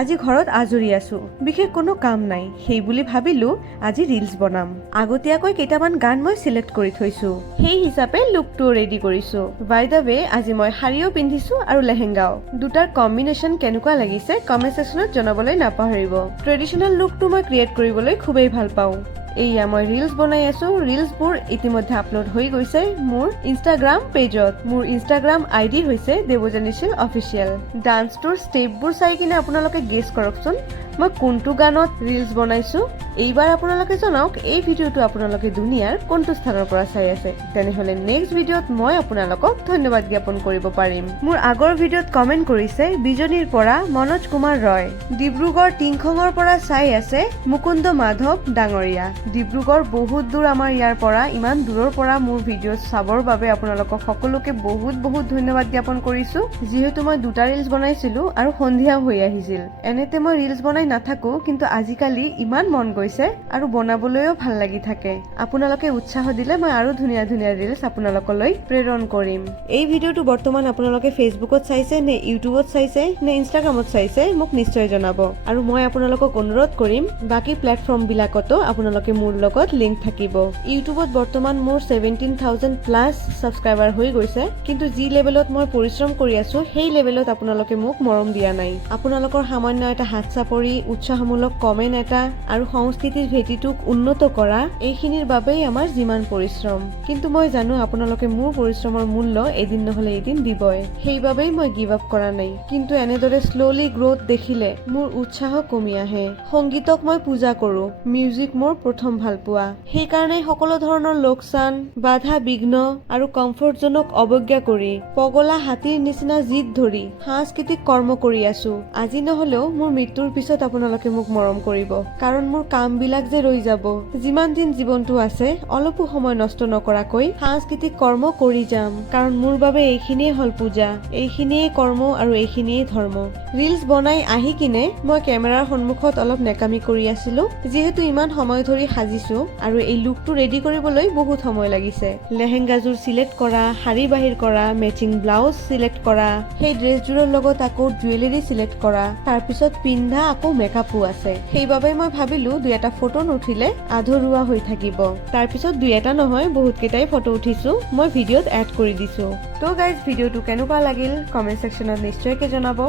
আজি ঘৰত আজৰি আছো, বিশেষ কোনো কাম নাই, সেই বুলি ভাবিলো আজি ৰিলছ বনাম। আগতীয়াকৈ কেইটামান গান মই সিলেক্ট কৰি থৈছো, সেই হিচাপে লুকটো ৰেডি কৰিছো। বাই দা ৱে, আজি মই শাৰীও পিন্ধিছো আৰু লেহেংগাও। দুটাৰ কম্বিনেশ্যন কেনেকুৱা লাগিছে কমেণ্ট ছেকশ্যনত জনাবলৈ নাপাহৰিব। ট্ৰেডিশ্যনেল লুকটো মই ক্ৰিয়েট কৰিবলৈ খুবেই ভাল পাওঁ। এইয়া মই ৰিলছ বনাই আছো। ৰিলছবোৰ ইতিমধ্যে আপলোড হৈ গৈছে মোৰ ইনষ্টাগ্ৰাম পেজত। মোৰ ইনষ্টাগ্ৰাম আইডি হৈছে দেৱযানীশীল অফিচিয়েল। ডান্সটোৰ ষ্টেপবোৰ চাই কিনে আপোনালোকে গেছ কৰকচোন মই কোনটো গানত ৰিলছ বনাইছো। এইবাৰ আপোনালোকে জনাওক এই ভিডিঅ'টো আপোনালোকে দুনিয়াৰ কোনটো স্থানৰ পৰা চাই আছে। তেনেহলে নেক্সট ভিডিঅ'ত মই আপোনালোকক ধন্যবাদ জ্ঞাপন কৰিব পাৰিম। মোৰ আগৰ ভিডিঅ'ত কমেণ্ট কৰিছে বিজনীৰ পৰা মনোজ কুমাৰ ৰয়। ডিব্ৰুগড় টিংখঙৰ পৰা চাই আছে মুকুন্দ মাধৱ ডাঙৰীয়া। ডিব্ৰুগড় বহুত দূৰ আমাৰ ইয়াৰ পৰা। ইমান দূৰৰ পৰা মোৰ ভিডিঅ' চাবৰ বাবে আপোনালোকক সকলোকে বহুত বহুত ধন্যবাদ জ্ঞাপন কৰিছো। যিহেতু মই দুটা ৰিলছ বনাইছিলো আৰু সন্ধিয়াও হৈ আহিছিল। এনেতে মই ৰিলছ বনাই নাথাকো, কিন্তু আজিকালি ইমান মন গৈছে আৰু বনাবলৈও ভাল লাগি থাকে। আপোনালোকে উৎসাহ দিলে মই আৰু ধুনীয়া ধুনীয়া ৰিলছ আপোনালোকলৈ প্ৰেৰণ কৰিম। এই ভিডিঅ'টো বৰ্তমান আপোনালোকে ফেচবুকত চাইছে নে ইউটিউবত চাইছে নে ইনষ্টাগ্ৰামত চাইছে মোক নিশ্চয় জনাব। আৰু মই আপোনালোকক অনুৰোধ কৰিম বাকী প্লেটফৰ্ম বিলাকতো আপোনালোকে মোৰ লগত লিংক থাকিব। ইউটিউবত বৰ্তমান মোৰ 17,000 প্লাছ ছাবস্ক্ৰাইবাৰ হৈ গৈছে, কিন্তু যি লেভেলত মই পৰিশ্ৰম কৰি আছো সেই লেভেলত আপোনালোকে মোক মৰম দিয়া নাই। আপোনালোকৰ সামান্য এটা হাত চাপৰি, উৎসাহমূলক কমেণ্ট এটা আৰু সংস্কৃতিৰ ভেটিটোক উন্নত কৰা, এইখিনিৰ বাবেই আমাৰ যিমান পৰিশ্ৰম। কিন্তু মই জানো আপোনালোকে মোৰ পৰিশ্ৰমৰ মূল্য এদিন নহলে এদিন দিবই। সেইবাবেই মই গিভ আপ কৰা নাই। কিন্তু এনেদৰে শ্ল'লি গ্ৰোথ দেখিলে মোৰ উৎসাহ কমি আহে। সংগীতক মই পূজা কৰো, মিউজিক মোৰ প্ৰথম ভাল পোৱা। সেইকাৰণে সকলো ধৰণৰ লোকচান, বাধা বিঘ্ন আৰু কমফৰ্ট জোনক অৱজ্ঞা কৰি পগলা হাতীৰ নিচিনা জিদ ধৰি সাংস্কৃতিক কৰ্ম কৰি আছো। আজি নহলেও মোৰ মৃত্যুৰ পিছত আপোনালোকে মোক মৰম কৰিব, কাৰণ মোৰ কাম বিলাক যে ৰৈ যাব। যিমান দিন জীৱনটো আছে অলপো সময় নষ্ট নকৰাকৈ সাংস্কৃতিক কৰ্ম কৰি যাম, কাৰণ মোৰ বাবে এইখিনিয়ে হল পূজা, এইখিনিয়ে কৰ্ম আৰু এইখিনিয়ে ধৰ্ম। ৰিলছ বনাই আহি কিনে মই কেমেৰাৰ সন্মুখত অলপ নেকামি কৰি আছিলো, যিহেতু ইমান সময় ধৰি সাজিছো আৰু এই লুকটো ৰেডি কৰিবলৈ বহুত সময় লাগিছে। লেহেংগাযোৰ চিলেক্ট কৰা, শাৰী বাহিৰ কৰা, মেচিং ব্লাউজ চিলেক্ট কৰা, সেই ড্ৰেছযোৰৰ লগত আকৌ জুৱেলাৰী চিলেক্ট কৰা, তাৰপিছত পিন্ধা আকৌ মেকআপো আছে। সেইবাবে মই ভাবিলো দুই এটা ফটো নুঠিলে আধৰুৱা হৈ থাকিব। তাৰপিছত দুই এটা নহয় বহুত কেইটাই ফটো উঠিছো, মই ভিডিঅ'ত এড কৰি দিছো। তো গাইজ, ভিডিঅ'টো কেনেকুৱা লাগিল কমেণ্ট ছেকশ্যনত নিশ্চয়কৈ জনাব।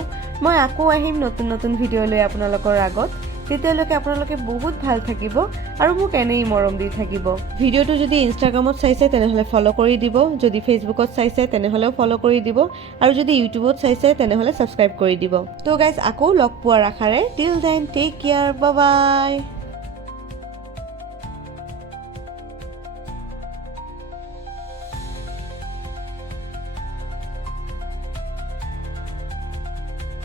মই আকৌ আহিম নতুন নতুন ভিডিঅ' লৈ আপোনালোকৰ আগত। তেতিয়ালৈকে আপোনালোকে বহুত ভাল থাকিব আৰু মোক এনেই মৰম দি থাকিব। ভিডিঅ'টো যদি ইনষ্টাগ্ৰামত চাইছে তেনেহ'লে ফ'ল' কৰি দিব, যদি ফেচবুকত চাইছে তেনেহ'লেও ফ'ল' কৰি দিব, আৰু যদি ইউটিউবত চাইছে তেনেহ'লে ছাবস্ক্ৰাইব কৰি দিব। তো গাইজ, আকৌ লগ পোৱাৰ আশাৰে till then take care, bye বাই।